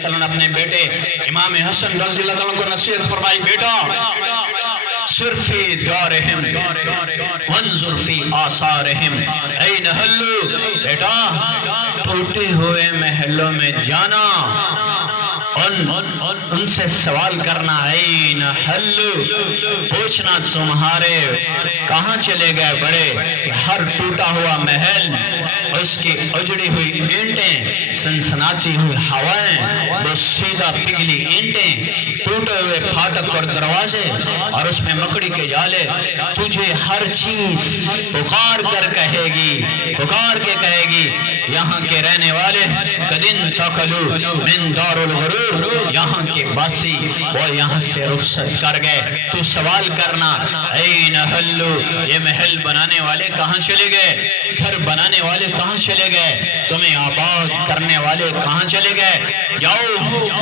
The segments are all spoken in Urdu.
تعالیٰ نے اپنے بیٹے امام حسن رضی اللہ تعالیٰ کو نصیحت فرمائی، بیٹا سر فی دیارہم وانظر فی آثارہم، این حلو، بیٹا ٹوٹے ہوئے محلوں میں جانا، ان سے سوال کرنا، این حلو، پوچھنا تمہارے کہاں چلے گئے بڑے، کہ ہر ٹوٹا ہوا محل، اس کی اجڑی ہوئی اینٹیں، سنسناتی ہوئی ہوائیں، بے سیدھا پگھلی اینٹیں، ٹوٹے ہوئے پھاٹک اور دروازے، اور اس میں مکڑی کے جالے، تجھے ہر چیز پکار کر کہے گی، پکار کے کہے گی، یہاں کے رہنے والے قدن تقلو من دار الغرور، یہاں کے باسی وہ یہاں سے رخصت کر گئے، تو سوال کرنا، این حلو، یہ محل بنانے والے کہاں چلے گئے، گھر بنانے والے کہاں چلے گئے، تمہیں آباد کرنے والے کہاں چلے گئے، جاؤ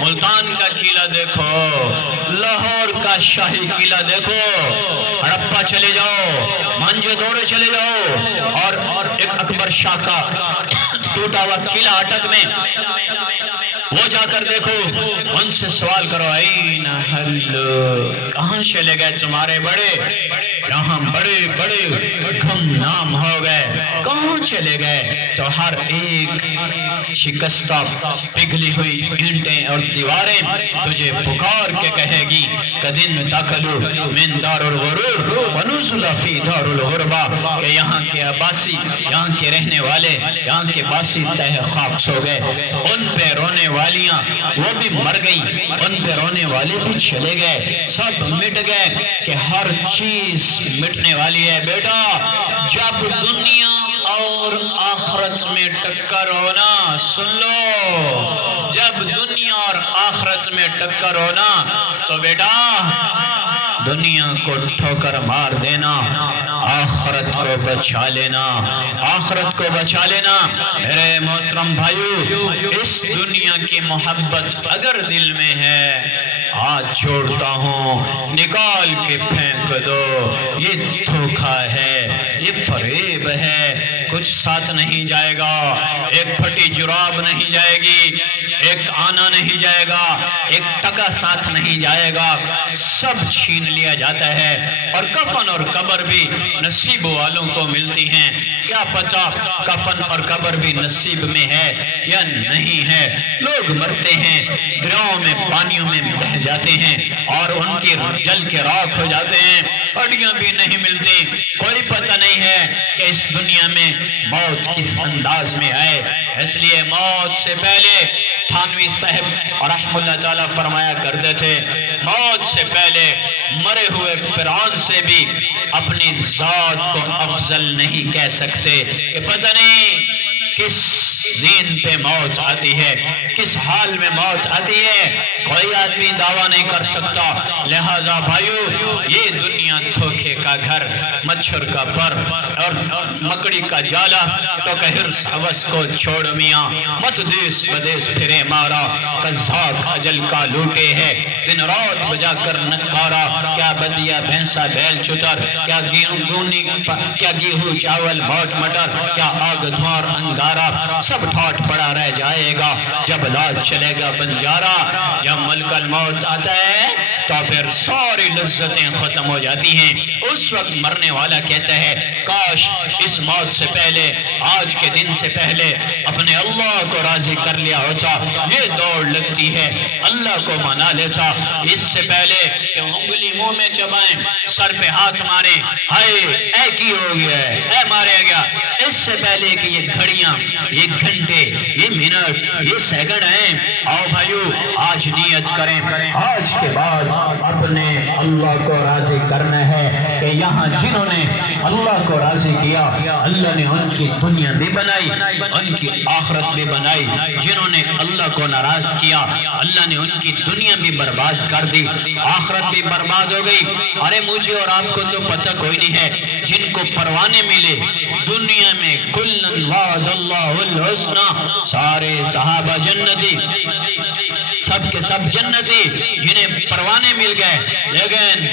ملتان کا قلعہ دیکھو، لاہور کا شاہی قلعہ دیکھو، ہڑپا چلے جاؤ، مانجے دوڑے چلے جاؤ، اور ایک اکبر شاہ کا ٹوٹا ہوا قلعہ اٹک میں وہ جا کر دیکھو، ان سے سوال کرو، این حلو، کہاں چلے گئے تمہارے بڑے، یہاں بڑے بڑے گم نام ہو گئے، کہاں چلے گئے، تو ہر ایک شکستہ پگھلی ہوئی اینٹیں اور دیواریں تجھے پکار کے کہے گی، قدن تقلو من دار الغرور ونزل فی دار الغربہ، کہ یہاں کے عباسی، یہاں کے رہنے والے، یہاں کے باسی تہ خاک سو گئے، ان پہ رونے والیاں وہ بھی مر گئیں، ان پہ رونے والے بھی چلے گئے، سب مٹ گئے، کہ ہر چیز مٹنے والی ہے، بیٹا جب دنیا اور آخرت میں ٹکر ہونا، سن لو، جب دنیا اور آخرت میں ٹکر ہونا تو بیٹا دنیا کو ٹھوکر مار دینا، آخرت کو بچا لینا، آخرت کو بچا لینا۔ میرے محترم بھائیو، اس دنیا کی محبت اگر دل میں ہے، ہاتھ چھوڑتا ہوں، نکال کے پھینک دو، یہ دھوکہ ہے، یہ فریب ہے، کچھ ساتھ نہیں جائے گا، ایک پھٹی جراب نہیں جائے گی، ایک آنا نہیں جائے گا، ایک ٹکا ساتھ نہیں جائے گا، سب چھین لیا جاتا ہے، اور کفن اور قبر بھی نصیب والوں کو ملتی ہیں، کیا پتا کفن اور قبر بھی نصیب میں ہے یا نہیں ہے، لوگ مرتے ہیں، دریاؤں میں پانیوں میں بہہ جاتے ہیں، اور ان کی جل کے راکھ ہو جاتے ہیں، ہڈیاں بھی نہیں ملتی، کوئی پتہ نہیں ہے کہ اس دنیا میں موت کس انداز میں آئے، اس لیے موت سے پہلے تھانوی صاحب رحمہ اللہ تعالیٰ فرمایا کرتے تھے، موت سے پہلے مرے ہوئے فرعون سے بھی اپنی ذات کو افضل نہیں کہہ سکتے، کہ پتہ نہیں کس زین پہ موت آتی ہے، کس حال میں موت آتی ہے، کوئی آدمی دعویٰ نہیں کر سکتا۔ لہٰذا بھائیو، یہ دنیا دھوکے کا گھر، مچھر کا پر اور مکڑی کا جالا، تو کہ حرص حوث کو چھوڑ میاں، مت دیس بدیس پھرے مارا، قذاق اجل کا لوٹے ہے، دن رات بجا کر نکارا، کیا بدیا بھینسا بیل چتر، کیا گیہوں چاول موٹ مٹر، کیا آگ دھوار انگارا، سب ٹھاٹ پڑا رہ جائے گا، جب لاج چلے گا بنجارا، جب ملک الموت آتا ہے تو پھر ساری لذتیں ختم ہو جاتی ہیں، اس وقت مرنے والا کہتا ہے، کاش اس موت سے پہلے، آج کے دن سے پہلے اپنے اللہ کو راضی کر لیا ہوتا، یہ دوڑ لگتی ہے، اللہ کو منا لیتا، اس سے پہلے کہ انگلی منہ میں چبائیں، سر پہ ہاتھ ماریں، ہائے اے کی ہو گیا ہے، اے مارے گیا، اس سے پہلے کہ یہ گھڑیاں، یہ گھنٹے، یہ منٹ، یہ سیکنڈ ہیں، آؤ بھائیو آج نیت کریں، آج کے بعد اپنے اللہ کو راضی کرنا ہے، کہ یہاں جنہوں نے اللہ کو راضی کیا، اللہ نے ان کی دنیا بھی بنائی، ان کی آخرت بھی بنائی، جنہوں نے اللہ کو ناراض کیا، اللہ نے ان کی دنیا بھی برباد کر دی، آخرت بھی برباد ہو گئی۔ ارے مجھے اور آپ کو تو پتہ کوئی نہیں ہے، جن کو پروانے ملے دنیا میں، کلن وعد اللہ الحسنہ، سارے صحابہ جنتی، سب کے سب جنتی، جنہیں پروانے مل گئے، لیکن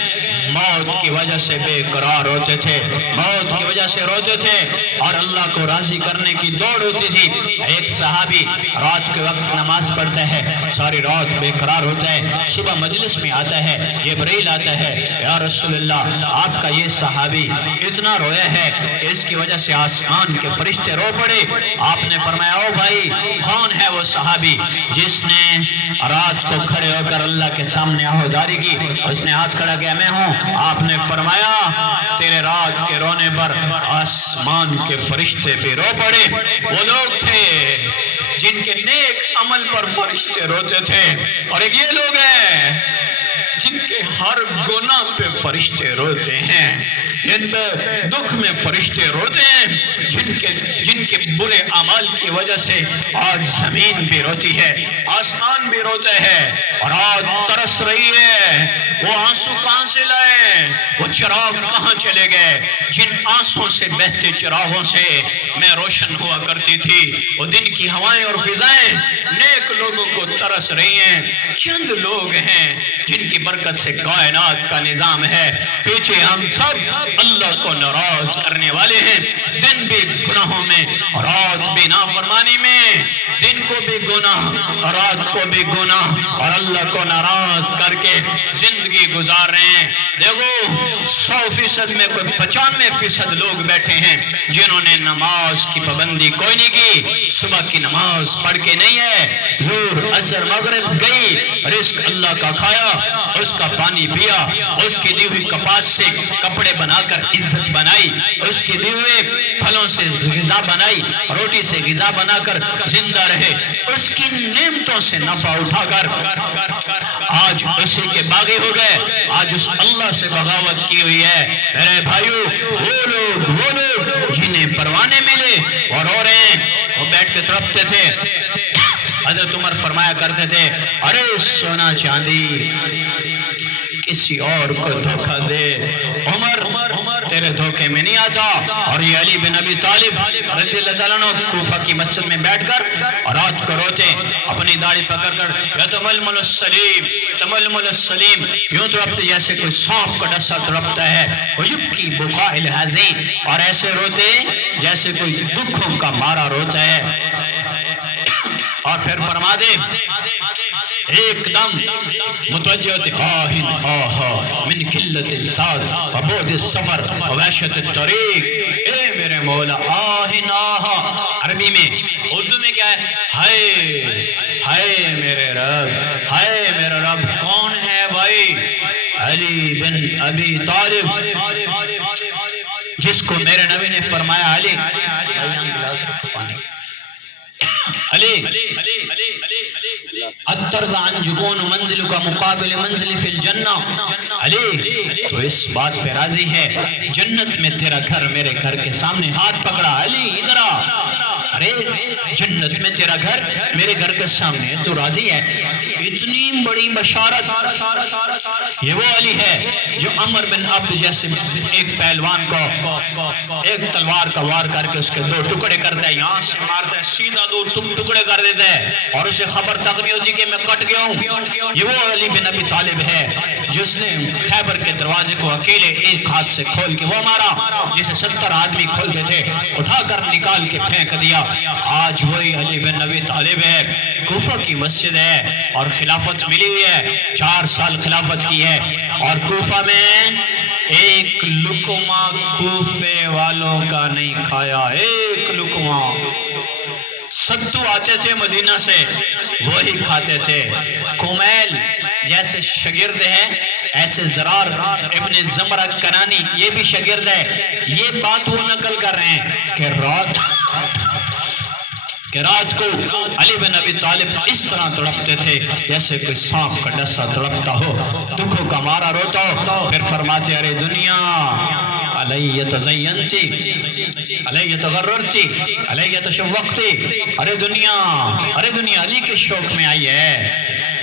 موت کی وجہ سے بے قرار ہوتے تھے، موت کی وجہ سے روتے تھے اور اللہ کو راضی کرنے کی دوڑ ہوتی تھی۔ ایک صحابی رات کے وقت نماز پڑھتا ہے، ساری رات بے قرار ہوتا ہے، صبح مجلس میں آتا ہے، جبرائیل آتا ہے، یا رسول اللہ آپ کا یہ صحابی اتنا رویا ہے اس کی وجہ سے آسمان کے فرشتے رو پڑے۔ آپ نے فرمایا او بھائی کون ہے وہ صحابی جس نے رات کو کھڑے ہو کر اللہ کے سامنے عہداری کی؟ اس نے ہاتھ کھڑا کیا میں ہوں۔ آپ نے فرمایا تیرے رات کے رونے پر آسمان کے فرشتے بھی رو پڑے۔ وہ لوگ تھے جن کے نیک عمل پر فرشتے روتے تھے، اور ایک یہ لوگ ہیں جن کے ہر گناہ پہ فرشتے روتے ہیں، جن پہ دکھ میں فرشتے روتے ہیں، جن کے برے اعمال کی وجہ سے آج زمین بھی روتی ہے، آسمان بھی روتا ہے، اور آج ترس رہی ہے وہ آنسو کہاں سے لائے، وہ چراغ کہاں چلے گئے جن آنسوں سے بہتے چراغوں سے میں روشن ہوا کرتی تھی۔ وہ دن کی ہوائیں اور فضائیں نیک لوگوں کو ترس رہی ہیں، چند لوگ ہیں جن کی برکت سے کائنات کا نظام ہے۔ پیچھے ہم سب اللہ کو ناراض کرنے والے ہیں، دن بھی گناہوں میں، رات بھی نافرمانی میں، دن کو بھی گناہ، رات کو بھی گناہ، اور اللہ کو ناراض کر کے زندگی گزار رہے ہیں۔ دیکھو 100% میں کوئی 95% لوگ بیٹھے ہیں جنہوں نے نماز کی پابندی کوئی نہیں کی، صبح کی نماز پڑھ کے نہیں ہے، ظہر عصر مغرب گئی، رزق اللہ کا کھایا، اس کا پانی پیا، اس کی دی ہوئی کپاس سے کپڑے بنا کر عزت بنائی، اس کی دی ہوئے پھلوں سے غذا بنائی، روٹی سے غذا بنا کر زندہ رہے، اس کی نعمتوں سے نفع اٹھا کر آج اسی کے باغی ہو گئے، آج اس اللہ سے بغاوت کی ہوئی ہے۔ میرے بھائیو وہ لوگ جنہیں پروانے ملے اور رو رہے ہیں، وہ بیٹھ کے تڑپتے تھے۔ حضرت عمر فرمایا کرتے تھے ارے سونا چاندی کسی اور کو دھوکہ دے، عمر تیرے دھوکے میں نہیں آتا۔ اور یہ علی بن ابی طالب رضی اللہ تعالیٰ عنہ کوفہ کی مسجد میں بیٹھ کر اور رات کو روتے، اپنی داڑھی پکڑ کر یتململ السلیم تململ السلیم، یوں تڑپتے جیسے کوئی سانپ کا ڈسا تڑپتا ہے، ویبکی بکاء الحزین، اور ایسے روتے جیسے کوئی دکھوں کا مارا روتا ہے۔ اور پھر فرما دے ایک دم متوجہ ہوتے آہن آہا من قلت الزاد وبعد السفر ووحشت الطریق، اے میرے مولا آہن آہا، عربی میں، اردو میں کیا ہے؟ ہائے ہائے میرے رب، ہائے میرا رب کون ہے بھائی؟ علی بن ابی طالب، جس کو میرے نبی نے فرمایا علی اترض عن جکون منزل کا مقابل منزل فی الجنہ، علی تو اس بات پہ راضی ہے جنت میں تیرا گھر میرے گھر کے سامنے، ہاتھ پکڑا علی ادھر آ، ارے جنت میں تیرا گھر میرے گھر کے سامنے، تو راضی ہے؟ اتنی بڑی بشارت۔ یہ وہ علی ہے جو عمر بن عبد جیسے ایک پہلوان کو ایک تلوار کا وار کر کے اس کے دو ٹکڑے کرتا ہے، یہاں سے مارتا ہے سیدھا دو ٹکڑے کر دیتا ہے، اور اسے خبر تک نہیں ہوتی کہ میں کٹ گیا ہوں۔ یہ وہ علی بن ابی طالب ہے جس نے خیبر کے دروازے کو اکیلے ایک ہاتھ سے کھول کے وہ مارا جسے 70 آدمی کھولتے تھے، اٹھا کر نکال کے پھینک دیا۔ آج وہی علی بن ابی طالب ہے، کوفہ کی مسجد ہے اور خلافت ملی ہوئی ہے، 4 سال خلافت کی ہے، اور کوفہ میں ایک لقمہ کوفے والوں کا نہیں کھایا، ایک لقمہ۔ ستو آتے تھے مدینہ سے وہی کھاتے تھے۔ کمیل جیسے شاگرد ہے ایسے زرار ابن زمرہ کنانی یہ بھی شاگرد ہے، یہ بات وہ نقل کر رہے ہیں کہ رات کو علی بن ابی طالب اس طرح تڑپتے تھے جیسے کوئی سانپ کا ڈسا تڑپتا ہو، دکھوں کا مارا روتا ہو۔ پھر فرماتے ارے دنیا علیہ تزینتی علیہ تغررتی علیہ تشوقتی، ارے دنیا علی کے شوق میں آئی ہے،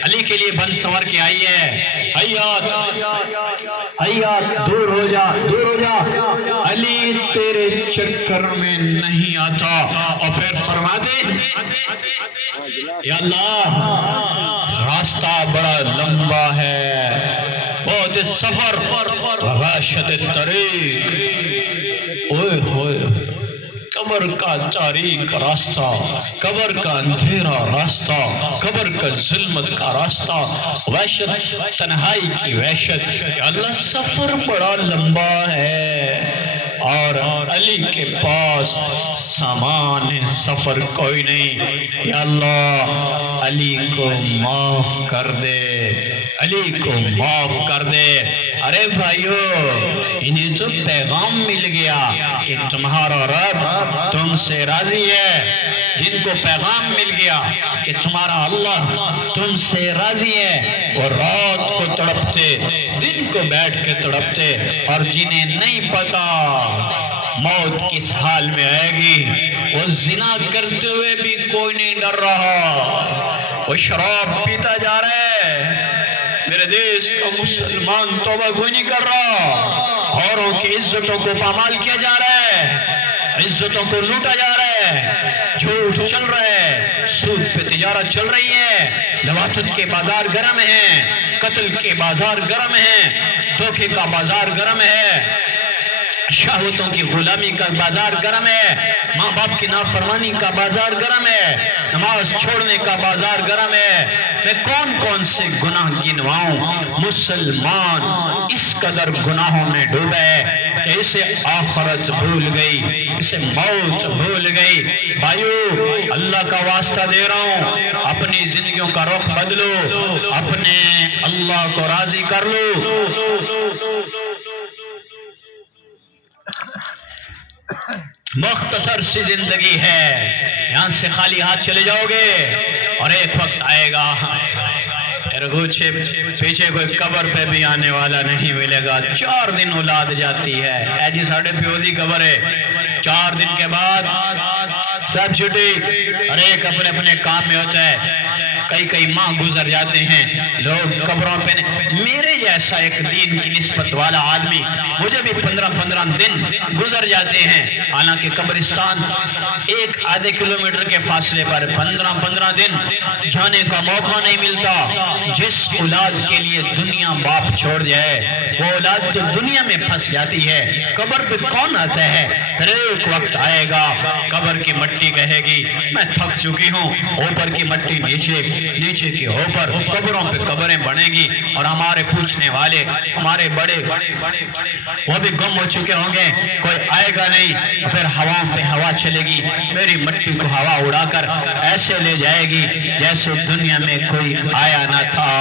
علی کے لیے بند سنور کے آئی ہے، حیات دور ہو جا علی تیرے چکر میں نہیں آتا۔ اور پھر فرماتے یا اللہ راستہ بڑا لمبا ہے، بہت موت سفر وحشت طریق، اوئے ہوئے قبر کا تاریک راستہ، قبر کا اندھیرا راستہ، قبر کا ظلمت کا راستہ، وحشت تنہائی کی وحشت، یا اللہ سفر بڑا لمبا ہے اور علی کے پاس سامان سفر کوئی نہیں، یا اللہ علی کو معاف کر دے، علی کو معاف کر دے۔ ارے بھائیو، انہیں تو پیغام مل گیا کہ تمہارا رب تم سے راضی ہے، جن کو پیغام مل گیا کہ تمہارا اللہ تم سے راضی ہے، وہ رات کو تڑپتے، دن کو بیٹھ کے تڑپتے، اور جنہیں نہیں پتا موت کس حال میں آئے گی، وہ زنا کرتے ہوئے بھی کوئی نہیں ڈر رہا، وہ شراب پیتا جا رہا ہے، میرے دیش کا مسلمان توبہ کوئی نہیں کر رہا، اوروں کی عزتوں کو پامال کیا جا رہا ہے، عزتوں کو لوٹا جا رہا ہے، جھوٹ چل رہا ہے، سود پہ تجارت چل رہی ہے، لواطت کے بازار گرم ہیں، قتل کے بازار گرم ہیں، دھوکے کا بازار گرم ہے، شہوتوں کی غلامی کا بازار گرم ہے، ماں باپ کی نافرمانی کا بازار گرم ہے، نماز چھوڑنے کا بازار گرم ہے۔ میں کون سے گناہ گنواؤں؟ مسلمان اس قدر گناہوں میں ڈوبا ہے کہ اسے آخرت بھول گئی، اسے موت بھول گئی۔ بھائیو، اللہ کا واسطہ دے رہا ہوں، اپنی زندگیوں کا رخ بدلو، اپنے اللہ کو راضی کر لو۔ مختصر سی زندگی ہے، یہاں سے خالی ہاتھ چلے جاؤ گے، اور ایک وقت آئے گا پیچھے کوئی قبر پہ بھی آنے والا نہیں ملے گا۔ 4 دن اولاد جاتی ہے، اے جی ساڑھے پیودی قبر ہے، 4 دن کے بعد سب چھٹی، اور ایک اپنے اپنے کام میں ہوتا ہے، کئی ماہ گزر جاتے ہیں، لوگ قبروں پہ میرے جیسا ایک دین کی نسبت والا آدمی، مجھے بھی 15 دن گزر جاتے ہیں، حالانکہ قبرستان 1-آدھے کلومیٹر کے فاصلے پر 15 دن جانے کا موقع نہیں ملتا۔ جس اولاد کے لیے دنیا باپ چھوڑ جائے، وہ اولاد جو دنیا میں پھنس جاتی ہے، قبر پہ کون آتا ہے؟ پھر ایک وقت آئے گا، قبر کی مٹی کہے گی میں تھک چکی ہوں، اوپر کی مٹی نیچے کی اوپر، قبروں پہ قبریں بنے گی، اور ہمارے پوچھنے والے، ہمارے بڑے وہ بھی گم ہو چکے ہوں گے، کوئی آئے گا نہیں، پھر ہواؤں پہ ہوا چلے گی، میری مٹی کو ہوا اڑا کر ایسے لے جائے گی جیسے دنیا میں کوئی آیا نہ تھا،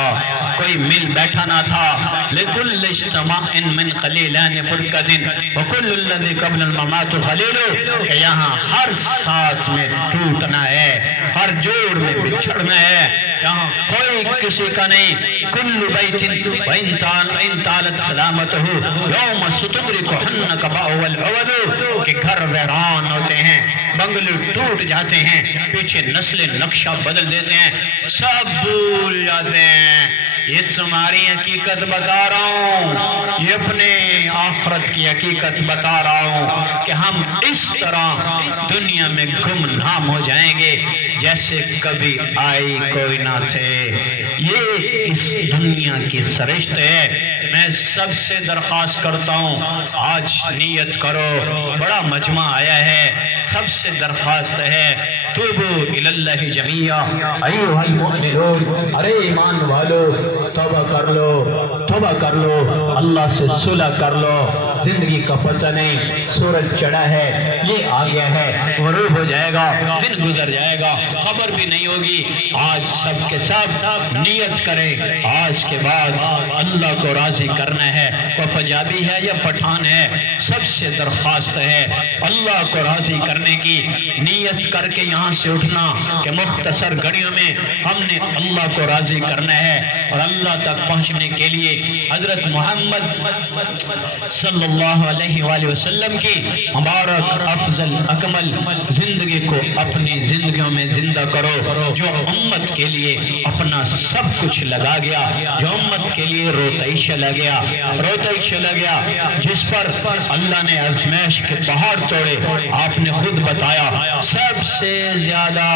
کوئی مل بیٹھا نہ تھا۔ لِكُلِّ اجْتِمَاعٍ مِّن خَلِيلَانِ فُرْقَةٍ وَكُلُّ الَّذِي قَبْلَ الْمَمَاتُ خَلِيلُ، کہ یہاں ہر ساتھ میں ٹوٹنا ہے، ہر جوڑ میں بچھڑنا ہے، یہاں کوئی کسی کا نہیں۔ کل بیت وَإِن طالت سلامتہ یوم ستدرکہن قباء والعود، کہ گھر ویران ہوتے ہیں، بنگلے ٹوٹ جاتے ہیں، پیچھے نسل نقشہ بدل دیتے ہیں، سب بھول جاتے ہیں۔ یہ تمہاری حقیقت بتا رہا ہوں، یہ اپنے آخرت کی حقیقت بتا رہا ہوں کہ ہم اس طرح دنیا میں گمنام ہو جائیں گے جیسے کبھی آئی کوئی نہ تھے۔ یہ اس دنیا کی سرشت ہے۔ میں سب سے درخواست کرتا ہوں، آج نیت کرو، بڑا مجمع آیا ہے، سب سے درخواست ہے، توبو الاللہ جمیعا ایوہ المؤمنون، ارے ایمان والو توبہ کر لو، اللہ سے صلح کر لو۔ زندگی کا پتہ نہیں، سورج چڑھا ہے، یہ آ گیا ہے، غروب ہو جائے گا، دن گزر جائے گا، خبر بھی نہیں ہوگی۔ آج سب کے سب نیت کریں، آج کے بعد اللہ کو راضی کرنا ہے، وہ پنجابی ہے یا پٹھان ہے، سب سے درخواست ہے اللہ کو راضی کرنے کی نیت کر کے یہاں سے اٹھنا کہ مختصر گھڑیوں میں ہم نے اللہ کو راضی کرنا ہے، اور اللہ تک پہنچنے کے لیے حضرت محمد صلی اللہ علیہ وآلہ وسلم کی مبارک افضل اکمل زندگی کو اپنی زندگیوں میں زندہ کرو۔ جو امت کے لیے اپنا سب کچھ لگا گیا، جو امت کے لیے روتائی چلا گیا، جس پر اللہ نے آزمائش کے پہاڑ توڑے، آپ نے خود بتایا سب سے زیادہ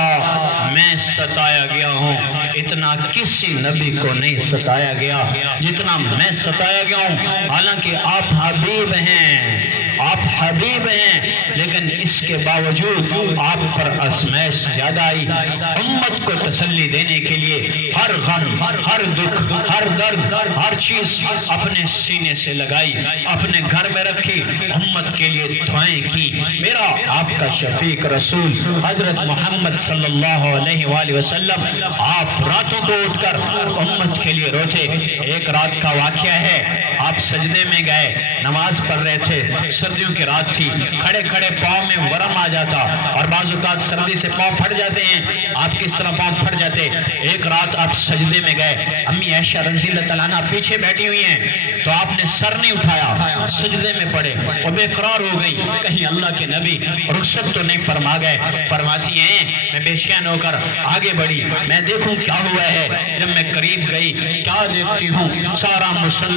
میں ستایا گیا ہوں، اتنا کسی نبی کو نہیں ستایا گیا جتنا میں ستایا گیا ہوں۔ حالانکہ آپ حبیب ہیں، آپ حبیب ہیں، لیکن اس کے باوجود آپ پر آزمائش زیادہ آئی۔ امت کو تسلی دینے کے لیے ہر غم، ہر دکھ، ہر درد، ہر چیز اپنے سینے سے لگائی، اپنے گھر میں رکھی، امت کے لیے دعائیں کی۔ میرا آپ کا شفیق رسول حضرت محمد صلی اللہ علیہ وآلہ وسلم آپ راتوں کو اٹھ کر امت کے لیے روتے۔ ایک رات کا واقعہ ہے، آپ سجدے میں گئے، نماز پڑھ رہے تھے، سردیوں کی رات تھی، کھڑے کھڑے پاؤں میں ورم آ جاتا، اور بعض اوقات سردی سے پاؤں پھٹ جاتے ہیں۔ آپ کس طرح پاؤں پھٹ جاتے؟ ایک رات آپ سجدے میں گئے، امی عائشہ رضی اللہ تعالیٰ عنہ پیچھے بیٹھی ہوئی ہیں، تو آپ نے سر نہیں اٹھایا، سجدے میں پڑے اور بے قرار ہو گئی، کہیں اللہ کے نبی رخصت تو نہیں فرما گئے۔ فرماتی ہیں میں بے چین ہو کر آگے بڑھی، میں دیکھوں کیا ہوا ہے۔ جب میں قریب گئی، کیا دیکھتی ہوں، سارا مصلی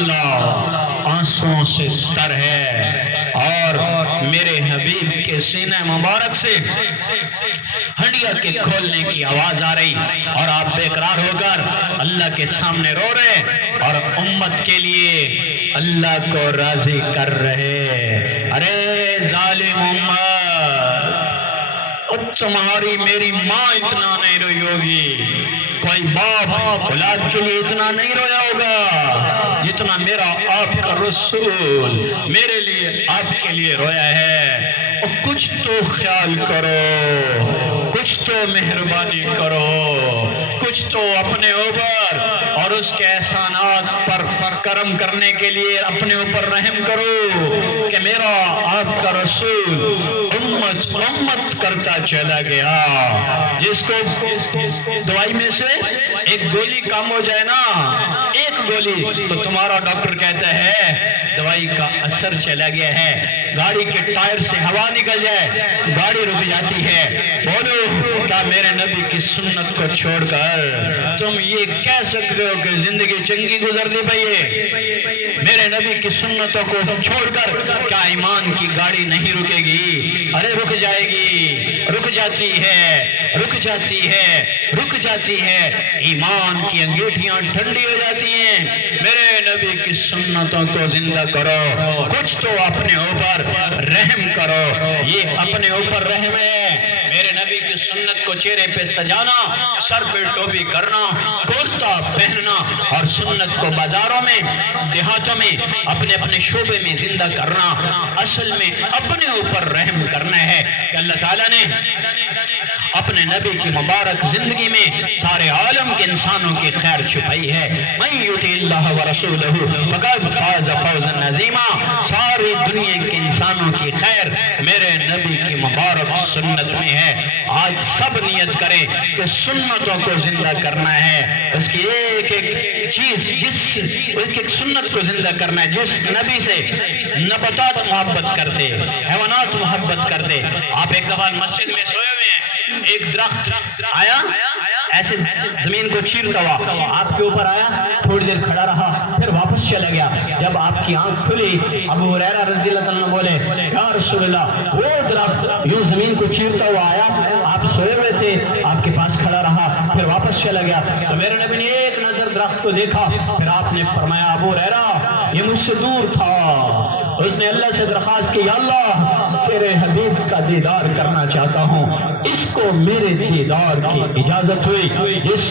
آنسوں سے تر ہے، اور میرے حبیب کے سینہ مبارک سے ہنڈیا کے کھولنے کی آواز آ رہی، اور آپ بے قرار ہو کر اللہ کے سامنے رو رہے اور امت کے لیے اللہ کو راضی کر رہے۔ ارے ظالم امت، تمہاری میری ماں اتنا نہیں روئی ہوگی، کوئی باپ اولاد کے لیے اتنا نہیں رویا ہوگا جتنا میرا آپ کا رسول میرے لیے، آپ کے لیے رویا ہے۔ اور کچھ تو خیال کرو، کچھ تو مہربانی کرو، کچھ تو اپنے اوپر اور اس کے احسانات پر کرم کرنے کے لیے اپنے اوپر رحم کرو کہ میرا آپ کا رسول امت کرتا چلا گیا۔ جس کو دوائی میں سے ایک گولی کم ہو جائے نا، ایک گولی، تو تمہارا ڈاکٹر کہتا ہے دوائی کا اثر چلا گیا ہے۔ گاڑی کے ٹائر سے ہوا نکل جائے، گاڑی رک جاتی ہے۔ بولو کیا میرے نبی کی سنت کو چھوڑ کر تم یہ کہہ سکتے ہو کہ زندگی چنگی گزرتی پئی ہے؟ میرے نبی کی سنتوں کو چھوڑ کر کیا ایمان کی گاڑی نہیں رکے گی؟ ارے رک جائے گی، رک جاتی ہے، رک جاتی ہے، رک جاتی ہے۔ ایمان کی انگیٹھیاں ٹھنڈی ہو جاتی ہیں۔ میرے نبی کی سنتوں کو زندہ کرو، کچھ تو اپنے اوپر رحم کرو۔ یہ اپنے اوپر رحم ہے۔ میرے نبی کی سنت کو چہرے پہ سجانا، سر پہ ٹوپی کرنا، کرتا پہننا، اور سنت کو بازاروں میں، دیہاتوں میں، اپنے اپنے شعبے میں زندہ کرنا، اصل میں اپنے اوپر رحم کرنا ہے کہ اللہ تعالیٰ نے اپنے نبی کی مبارک زندگی میں سارے عالم کے انسانوں کی خیر چھپائی ہے۔ مَن یُطِعِ اللَّهَ وَرَسُولَهُ فَقَدْ فَازَ فَوْزًا عَظِیمًا۔ ساری دنیا کے انسانوں کی خیر میرے نبی کی مبارک سنت میں ہے۔ آج سب نیت کریں کہ سنتوں کو زندہ کرنا ہے، اس کی ایک ایک چیز، ایک ایک سنت کو زندہ کرنا ہے۔ جس نبی سے نباتات محبت کرتے، حیوانات محبت کرتے۔ آپ ایک دفعہ مسجد میں سوئے ہوئے ہیں، ایک درخت آیا، ایسے زمین کو چیرتا ہوا آپ کے اوپر آیا، تھوڑی دیر کھڑا رہا، پھر واپس چلا گیا۔ جب آپ کی آنکھ کھلی، ابو ہریرہ رضی اللہ عنہ بولے یا رسول اللہ، وہ درخت یوں زمین کو چیرتا ہوا آیا، آپ سوئے ہوئے تھے، آپ کے پاس کھڑا رہا، پھر واپس چلا گیا۔ تو میرے نبی نے ایک نظر درخت کو دیکھا، پھر آپ نے فرمایا ابو ہریرہ یہ مجھ سے دور تھا۔ اس نے اللہ سے درخواست کی، یا اللہ تیرے حبیب کا دیدار کرنا چاہتا ہوں، اس کو میرے دیدار کی اجازت ہوئی۔ جس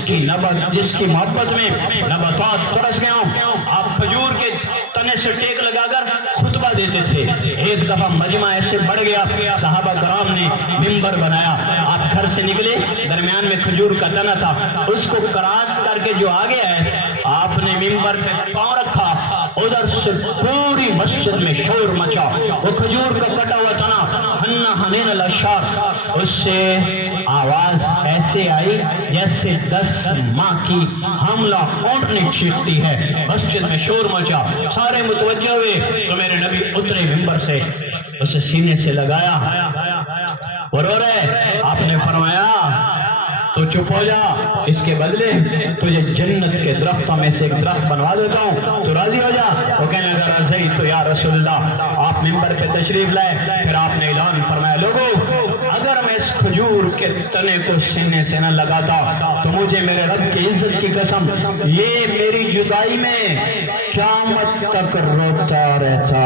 کی محبت میں نباتات ترس گیا ہوں۔ آپ کھجور کے تنے سے ٹیک لگا کر خطبہ دیتے تھے۔ ایک دفعہ مجمع ایسے بڑھ گیا، صحابہ کرام نے ممبر بنایا، آپ گھر سے نکلے، درمیان میں کھجور کا تنا تھا، اس کو کراس کر کے جو آگے ہے، آپ نے ممبر پہ پاؤں رکھا، ادھر سے پوری مسجد میں شور مچا۔ وہ کھجور کا کٹا ہوا تنا ہنّا ہنین الاشار، اس سے آواز ایسے آئی جیسے 10 ماہ کی حاملہ اونٹنی چیختی ہے۔ مسجد میں شور مچا، سارے متوجہ ہوئے، تو میرے نبی اترے ممبر سے، اسے سینے سے لگایا، وہ رو رہے۔ آپ نے فرمایا تو چپ ہو جا، اس کے بدلے تجھے جنت کے درختوں میں سے ایک درخت بنوا دیتا ہوں، تو راضی ہو جا۔ وہ کہنے لگا رضی تو یا رسول اللہ۔ آپ ممبر پہ تشریف لائے، پھر آپ نے اعلان فرمایا، لوگو اگر میں اس کے تنے کو سینے سے نہ لگاتا تو مجھے میرے رب کی عزت کی قسم یہ میری جدائی میں قیامت تک روتا رہتا